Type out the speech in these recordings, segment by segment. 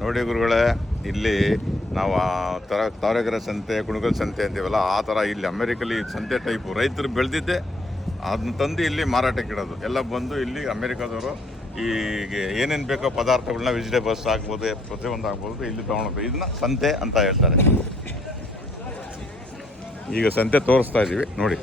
ನೋಡಿ ಗುರುಗಳೇ, ಇಲ್ಲಿ ನಾವು ತಾವರೆಕೆರೆ ಸಂತೆ, ಕುಣಗಲ್ ಸಂತೆ ಅಂತೀವಲ್ಲ, ಆ ಥರ ಇಲ್ಲಿ ಅಮೆರಿಕಲ್ಲಿ ಸಂತೆ ಟೈಪು ರೈತರು ಬೆಳೆದಿದ್ದೆ ಅದನ್ನ ತಂದು ಇಲ್ಲಿ ಮಾರಾಟಕ್ಕೆ ಇಡೋದು. ಎಲ್ಲ ಬಂದು ಇಲ್ಲಿ ಅಮೆರಿಕದವರು ಈಗ ಏನೇನು ಬೇಕೋ ಪದಾರ್ಥಗಳನ್ನ, ವೆಜಿಟೇಬಲ್ಸ್ ಆಗ್ಬೋದು, ಪ್ರತಿಯೊಂದು ಆಗ್ಬೋದು, ಇಲ್ಲಿ ತೊಗೊಂಡು ಇದನ್ನ ಸಂತೆ ಅಂತ ಹೇಳ್ತಾರೆ. ಈಗ ಸಂತೆ ತೋರಿಸ್ತಾ ಇದ್ದೀವಿ ನೋಡಿ.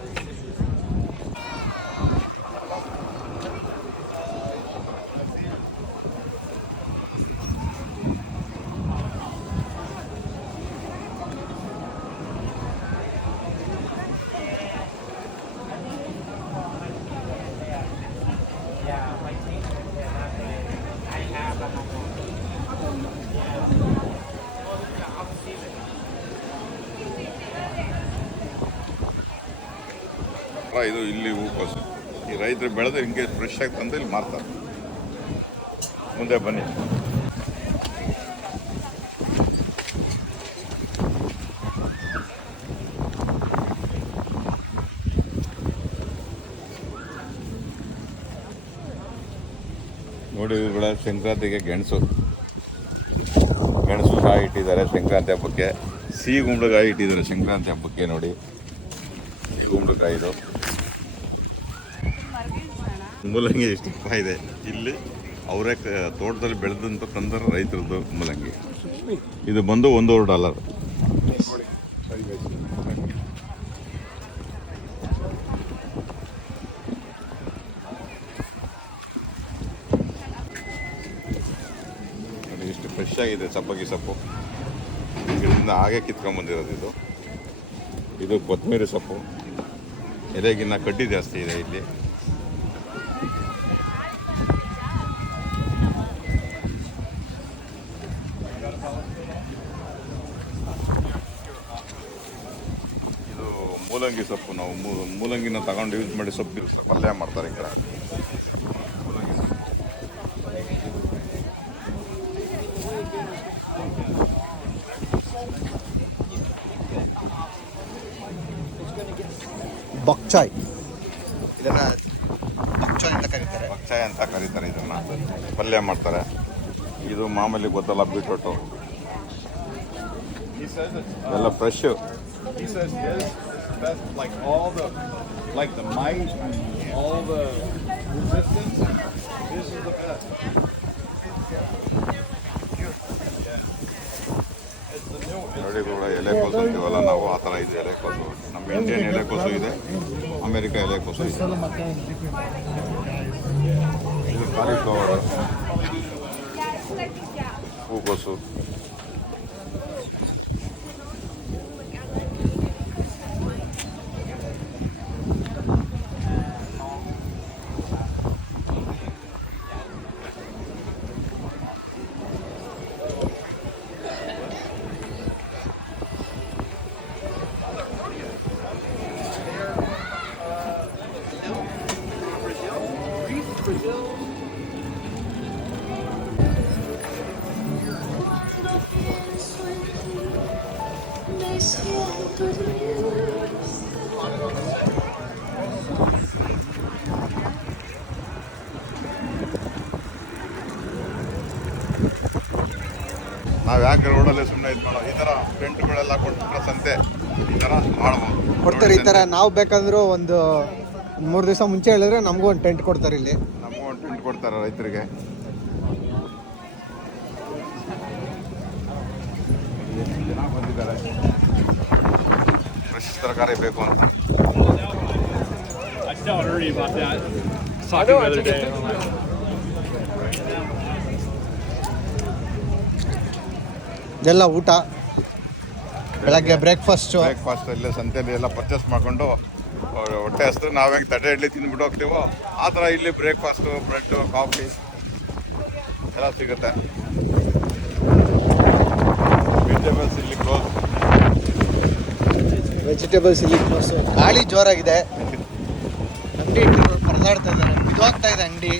ಇದು ಇಲ್ಲಿ ಹೂಕೋಸು ಈ ರೈತರು ಬೆಳೆದು ಹಿಂಗೆ ಫ್ರೆಶ್ ಆಗಿ ತಂದು ಇಲ್ಲಿ ಮಾರ್ತಾರೆ. ಮುಂದೆ ಬನ್ನಿ. ನೋಡಿ ಇವುಗಳ ಸಂಕ್ರಾಂತಿಗೆ ಗೆಣಸು ಕಾಯಿ ಇಟ್ಟಿದ್ದಾರೆ. ಸಂಕ್ರಾಂತಿ ಹಬ್ಬಕ್ಕೆ ಸಿಹಿ ಗುಂಬಳಕಾಯಿ ಇಟ್ಟಿದ್ದಾರೆ. ಸಂಕ್ರಾಂತಿ ಹಬ್ಬಕ್ಕೆ ನೋಡಿ ಸಿಹಿ ಗುಂಬಳಕಾಯಿ. ಇದು ಮೂಲಂಗಿ ಎಷ್ಟು ಇದೆ ಇಲ್ಲಿ, ಅವರೇ ತೋಟದಲ್ಲಿ ಬೆಳೆದಂತ ತಂದರ ರೈತರದ್ದು ಮೂಲಂಗಿ. ಇದು ಬಂದು $1.5. ಇಷ್ಟು ಫ್ರೆಶ್ ಆಗಿದೆ. ಸಬ್ಬಗಿ ಸೊಪ್ಪು ಗಿಡದಿಂದ ಹಾಗೆ ಕಿತ್ಕೊಂಡ್ಬಂದಿರೋದು. ಇದು ಕೊತ್ತಂಬರಿ ಸೊಪ್ಪು, ಎಲೆಗಿನ್ನ ಕಡ್ಡಿ ಜಾಸ್ತಿ ಇದೆ ಇಲ್ಲಿ. ಇದು ಮೂಲಂಗಿ ಸೊಪ್ಪು. ನಾವು ಮೂಲಂಗಿನ ತಗೊಂಡು ಯೂಸ್ ಮಾಡಿ ಸೊಪ್ಪು ಪಲ್ಯ ಮಾಡ್ತಾರೆ ಈ ಕಡೆ. ಬಕ್ಚಾಯ್, ಇದನ್ನ ಬಕ್ಚಾಯ್ ಅಂತ ಕರೀತಾರೆ. ಬಕ್ಚಾಯ್ ಅಂತ ಕರೀತಾರೆ. ಇದನ್ನ ಪಲ್ಯ ಮಾಡ್ತಾರೆ. ಇದು ಮಾಮೂಲಿ ಗೊತ್ತಲ್ಲ, ಬೀಟ್ರೋಟು ಎಲ್ಲ ಫ್ರೆಶ್. ನೋಡಿ ಕೂಡ ಎಲೆಕೋಸು ಅಂತೀವಲ್ಲ ನಾವು, ಆ ಥರ ಇದೆ ಎಲೆಕೋಸು. ನಮ್ಮ ಇಂಡಿಯನ್ ಎಲೆಕೋಸು ಇದೆ, ಅಮೆರಿಕ ಎಲೆಕೋಸು ಇದೆ. ಇದು ಕಾಲಿಫ್ಲವರ್, ಹೂಕೋಸು. ನಾವು ಯಾಕೆ ರೋಡಲ್ಲೇ ಸುಮ್ಮನೆ ಇದು ಮಾಡೋ, ಈ ಥರ ಟೆಂಟ್ಗಳೆಲ್ಲ ಕೊಟ್ಬಿಟ್ರೆ ಸಂತೆ ಈ ಥರ ಮಾಡ್ಬೋದು. ಕೊಡ್ತಾರೆ ಈ ಥರ. ನಾವು ಬೇಕಂದ್ರೂ ಒಂದು 3 ದಿವಸ ಮುಂಚೆ ಹೇಳಿದ್ರೆ ನಮಗೂ ಒಂದು ಟೆಂಟ್ ಕೊಡ್ತಾರೆ. ಇಲ್ಲಿ ನಮಗೂ ಒಂದು ಟೆಂಟ್ ಕೊಡ್ತಾರೆ ರೈತರಿಗೆ. ಎಷ್ಟು ಜನ ಬಂದಿದ್ದಾರೆ ಫ್ರೆಶ್ ತರಕಾರಿ ಬೇಕು ಅಂತ. ಇದೆಲ್ಲ ಊಟ, ಬೆಳಗ್ಗೆ ಬ್ರೇಕ್ಫಾಸ್ಟ್ ಇಲ್ಲೇ ಸಂತೆಯಲ್ಲಿ ಎಲ್ಲ ಪರ್ಚೇಸ್ ಮಾಡಿಕೊಂಡು ಹೊಟ್ಟೆ ಹಸ್ತು ನಾವು ಹೆಂಗೆ ತಟ್ಟೆ ಇಡ್ಲಿ ತಿಂದ್ಬಿಟ್ಟು ಹೋಗ್ತೀವೋ ಆ ಥರ ಇಲ್ಲಿ ಬ್ರೇಕ್ಫಾಸ್ಟು, ಬ್ರೆಡ್ಡು, ಕಾಫಿ ಎಲ್ಲ ಸಿಗುತ್ತೆ. ವೆಜಿಟೇಬಲ್ಸ್ ಇಲ್ಲಿ ಕ್ಲೋಸ್. ಗಾಳಿ ಜೋರಾಗಿದೆ, ಅಂಗಡಿ ಇಟ್ಟು ಪರದಾಡ್ತಾ ಇದ್ದಾರೆ. ಬಿದ್ದೋಗ್ತಾ ಇದೆ ಅಂಗಡಿ.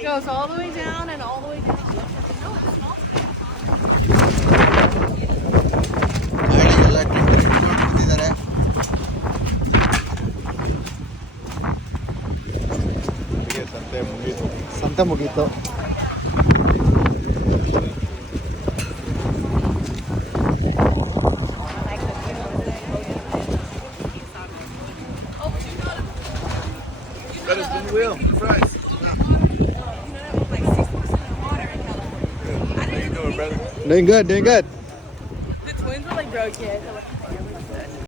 It goes all the way down and all the way down. No, it's not. ಸಂತೆ ಮುಗೀತು. ಸಂತೆ ಮುಗೀತು. Doing good, doing good. The twins were like broke kids.